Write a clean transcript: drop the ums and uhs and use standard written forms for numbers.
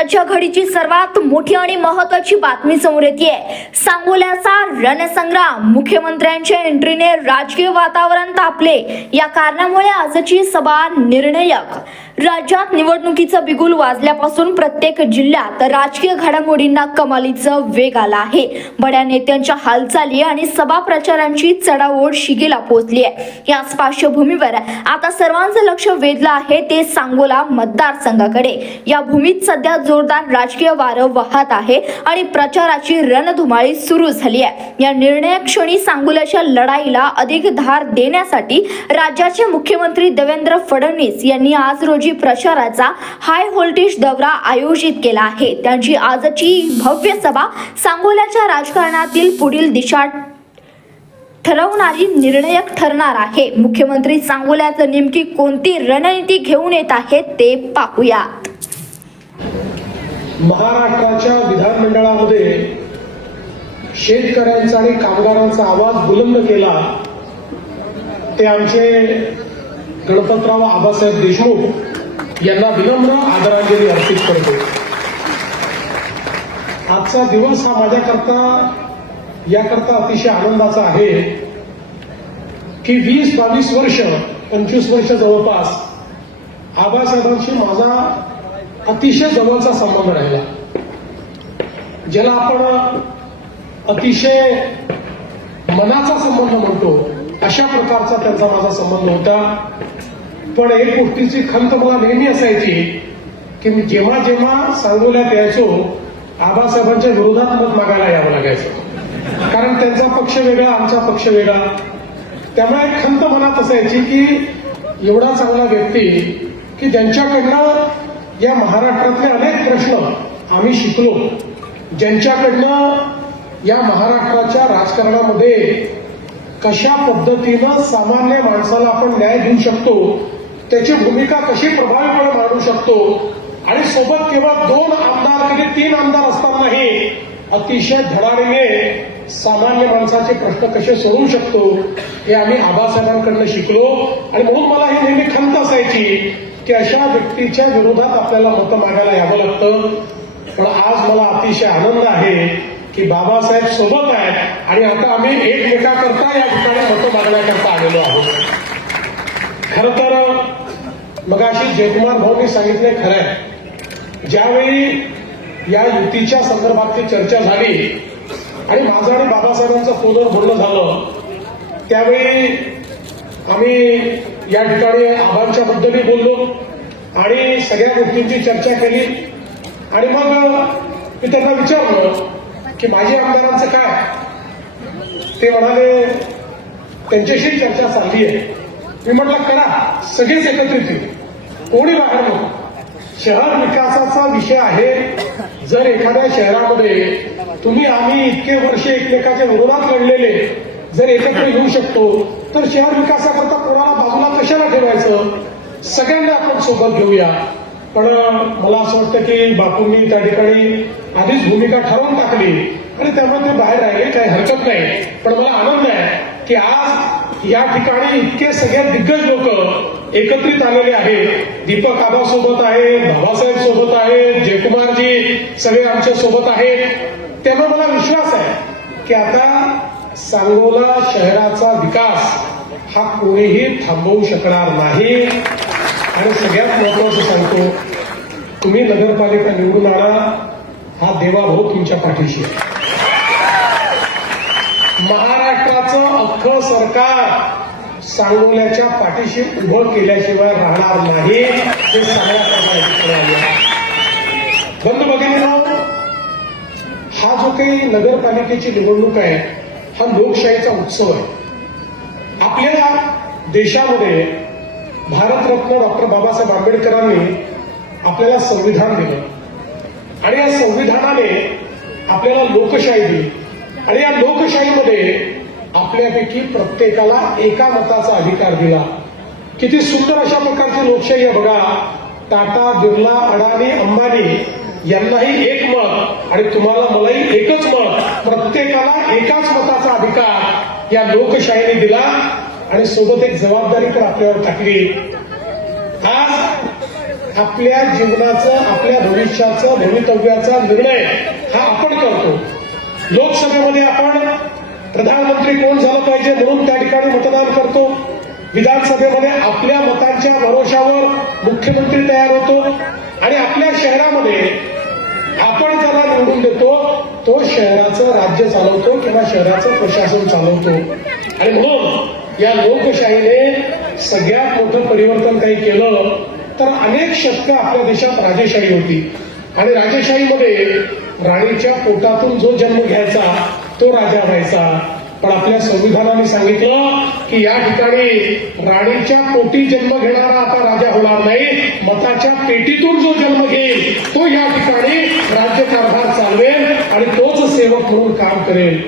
आताच्या घडीची सर्वात मोठी आणि महत्त्वाची बातमी समोर येते। सांगोल्याचा रणसंग्राम, मुख्यमंत्र्यांच्या एंट्रीने राजकीय वातावरण तापले। या कारणामुळे आजची सभा निर्णायक। राज्यात निवडणुकीचं बिगुल वाजल्यापासून प्रत्येक जिल्ह्यात राजकीय घडामोडींना कमालीचा वेग आला आहे। बड्या नेत्यांच्या हालचाली आणि सभा प्रचारांची चढाओढ शिगेला पोहोचली आहे। याच पार्श्वभूमीवर आता सर्वांचं लक्ष वेधलं आहे ते सांगोला मतदारसंघाकडे। या भूमीत सध्या जोरदार राजकीय वारं वाहत आहे आणि प्रचाराची रणधुमाळी सुरू झाली आहे। या निर्णायक क्षणी सांगोल्याच्या लढाईला अधिक धार देण्यासाठी राज्याचे मुख्यमंत्री देवेंद्र फडणवीस यांनी आज रोजी प्रचाराचा हाय व्होल्टेज दौरा आयोजित केला आहे। त्यांची आजची भव्य सभा सांगोल्याच्या राजकारणातील पुढील दिशा ठरवणारी निर्णायक ठरणार आहे। मुख्यमंत्री सांगोल्यात नेमकी कोणती रणनीती घेऊन येत आहेत ते पाहूयात। महाराष्ट्राच्या विधानमंडळामध्ये शेतकऱ्यांचा आणि कामगारांचा आवाज बुलंद केला ते आमचे गणपतराव आबासाहेब देशमुख यांना विनम्र आदरांजली अर्पित करतो। आजचा दिवस हा माझ्याकरता याकरता अतिशय आनंदाचा आहे की 20-22 वर्ष 25 वर्ष जवळपास आबासाहेबांशी माझा अतिशय जवळचा संबंध राहिला, ज्याला आपण अतिशय मनाचा संबंध म्हणतो अशा प्रकारचा त्यांचा माझा संबंध होता। पण एक गोष्टीची खंत मला नेहमी असायची की मी जेव्हा जेव्हा सांगोल्यात यायचो आबासाहेबांच्या विरोधात मत मागायला यावं लागायचं, कारण त्यांचा पक्ष वेगळा आमचा पक्ष वेगळा। त्यामुळे एक खंत मनात असायची की एवढा चांगला व्यक्ती की ज्यांच्याकडनं या महाराष्ट्रातले अनेक प्रश्न आम्ही शिकलो, ज्यांच्याकडनं या महाराष्ट्राच्या राजकारणामध्ये कशा पद्धतीनं सामान्य माणसाला आपण न्याय देऊ शकतो, त्याची भूमिका कशी प्रभावीपणे मांडू शकतो आणि सोबत केवळ 2 आमदार किंवा 3 आमदार असतानाही अतिशय धडाडीने सामान्य माणसाचे प्रश्न कसे सोडवू शकतो हे आम्ही आबासाहेबांकडनं शिकलो। आणि म्हणून मला ही नेहमी खंत असायची की अशा व्यक्तीच्या विरोधात आपल्याला मतं मागायला यावं लागतं। पण आज मला अतिशय आनंद आहे की बाबासाहेब सोबत आहेत आणि आता आम्ही एकमेकाकरता या ठिकाणी मतं मागण्याकरता आलेलो आहोत। खरं तर मगाशी जयकुमार भाऊंनी सांगितले खरं आहे, ज्यावेळी या युतीच्या संदर्भातली चर्चा झाली आणि माझं आणि बाबासाहेबांचं फोनवर बोलणं झालं, त्यावेळी आम्ही या ठिकाणी आबांच्या बद्दलही बोललो आणि सगळ्या गोष्टींची चर्चा केली। आणि मग मी त्यांना विचारलं की माझी आमदारांचं काय, ते म्हणाले त्यांच्याशी चर्चा चालली आहे। मी म्हटलं करा, सगळेच एकत्रित येईल, कोणी बाहेर नको। शहर विकासाचा विषय आहे। जर एखाद्या शहरामध्ये तुम्ही आम्ही इतके वर्ष एकमेकाच्या विरोधात लढलेले जर एकत्र येऊ शकतो तर शहर विकासाकरता कोणाला बाजूला कशाला ठेवायचं, सगळ्यांना आपण सोबत घेऊया। पण मला असं वाटतं की बापूंनी त्या ठिकाणी आधीच भूमिका ठरवून टाकली आणि त्यामुळे ते बाहेर राहिले, काही हरकत नाही। पण मला आनंद आहे की आज या ठिकाणी इतके सगळे दिग्गज लोक एकत्रित आलेले आहेत। दीपक आबा सोबत आहे, बाबासाहेब सोबत आहे, जयकुमारजी सगळे आमच्या सोबत आहेत। त्यामुळे मला विश्वास आहे की आता सांगोला शहराचा विकास हा कोणीही थांबवू शकणार नाही। आणि सगळ्यात महत्वाचं सांगतो, तुम्ही नगरपालिका निवडून आणा, हा देवाभाऊ तुमच्या पाठीशी आहे। महाराष्ट्राचं अख्खं सरकार सांगोल्याच्या पाठीशी उभं केल्याशिवाय राहणार नाही, हे सगळ्या बंद भगिनींनो, हा जो काही नगरपालिकेची निवडणूक आहे हा लोकशाहीचा उत्सव आहे। आपल्या देशामध्ये भारतरत्न डॉक्टर बाबासाहेब आंबेडकरांनी आपल्याला संविधान दिलं आणि या संविधानाने आपल्याला लोकशाही दिली आणि या लोकशाहीमध्ये आपल्यापैकी प्रत्येकाला एका मताचा अधिकार दिला। किती सुंदर अशा प्रकारची लोकशाही आहे बघा। टाटा, बिर्ला, अडाणी, अंबानी यांनाही एक मत आणि तुम्हाला मलाही एकच मत, प्रत्येकाला एकाच मताचा अधिकार या लोकशाहीने दिला आणि सोबत एक जबाबदारी तर आपल्यावर टाकली। आज आपल्या जीवनाचं, आपल्या भविष्याचं, भवितव्याचा निर्णय हा आपण करतो. लोकसभेमध्ये आपण प्रधानमंत्री कोण झालं पाहिजे म्हणून त्या ठिकाणी मतदान करतो. विधानसभेमध्ये आपल्या मतांच्या भरोशावर मुख्यमंत्री तयार होतो आणि आपल्या शहरामध्ये आपण ज्याला निवडून देतो तो शहराचं राज्य चालवतो किंवा शहराचं प्रशासन चालवतो. आणि म्हणून या लोकशाहीने सगळ्यात मोठं परिवर्तन काही केलं तर अनेक शतकं आपल्या देशात राजेशाही होती आणि राजेशाहीमध्ये राणीच्या पोटातून जो जन्म घ्यायचा तो राजा व्हायचा. पण आपल्या संविधानाने सांगितलं की या ठिकाणी राणीच्या पोटी जन्म घेणारा आता राजा होणार नाही, मताच्या पेटीतून जो जन्म घेईल तो या ठिकाणी राज्यकारभार चालवेल आणि तोच सेवक म्हणून काम करेल.